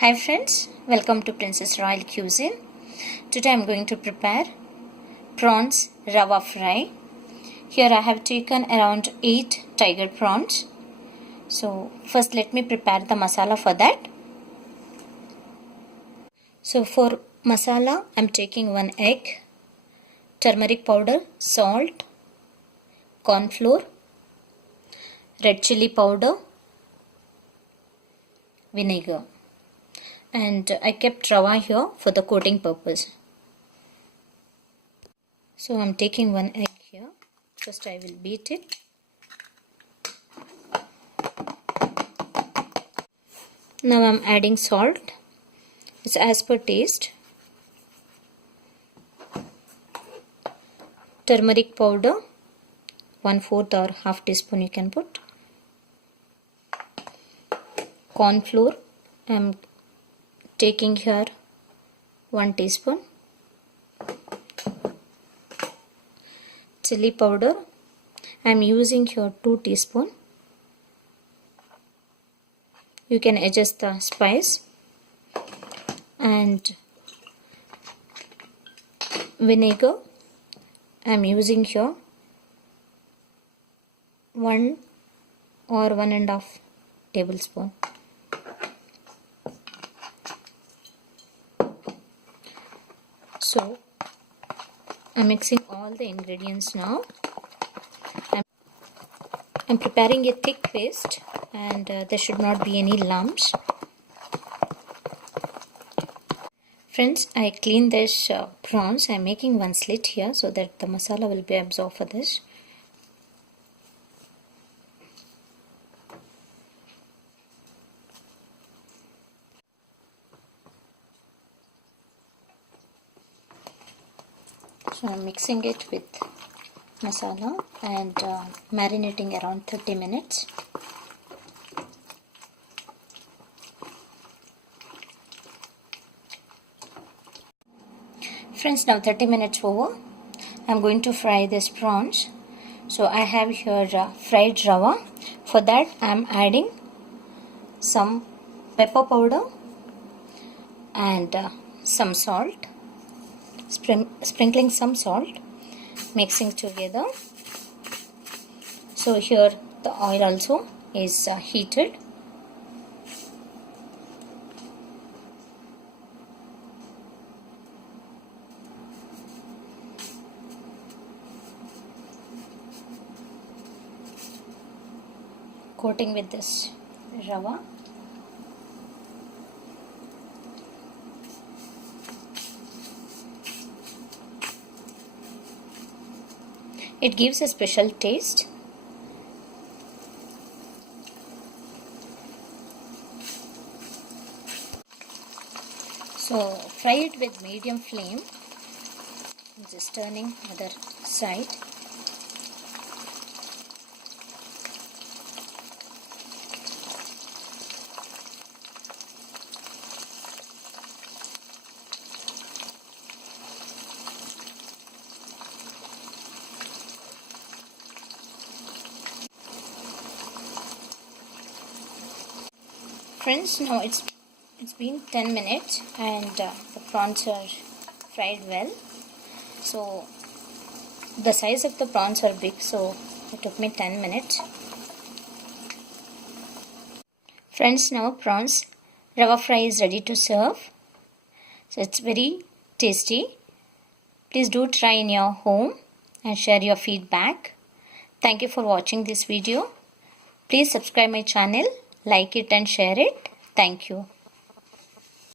Hi friends, welcome to Princess Royal Cuisine. Today I am going to prepare prawns Rava fry. Here I have taken around 8 tiger prawns. So first let me prepare the masala for that. So for masala I am taking 1 egg, turmeric powder, salt, corn flour, red chilli powder, vinegar. And I kept Rava here for the coating purpose. So I'm taking 1 egg here. First I will beat it. Now I'm adding salt. It's as per taste. Turmeric powder, 1/4 or half teaspoon you can put. Corn flour, I'm taking here 1 teaspoon. Chilli powder, I am using here 2 teaspoon. You can adjust the spice. And vinegar, I am using here 1 or 1.5 tablespoon. So I'm mixing all the ingredients now. I'm preparing a thick paste and there should not be any lumps. Friends, I cleaned this prawns. I'm making 1 slit here so that the masala will be absorbed for this. So I'm mixing it with masala and marinating around 30 minutes. Friends, now 30 minutes over. I'm going to fry these prawns. So I have here fried Rava. For that I'm adding some pepper powder and some salt. Sprinkling some salt, mixing together. So here the oil also is heated. Coating with this Rava. It gives a special taste. So fry it with medium flame. I'm just turning other side. Friends, now it's been 10 minutes and the prawns are fried well. So the size of the prawns are big, so it took me 10 minutes. Friends, now prawns Rava fry is ready to serve. So it's very tasty. Please do try in your home and share your feedback. Thank you for watching this video. Please subscribe my channel, like it and share it. Thank you.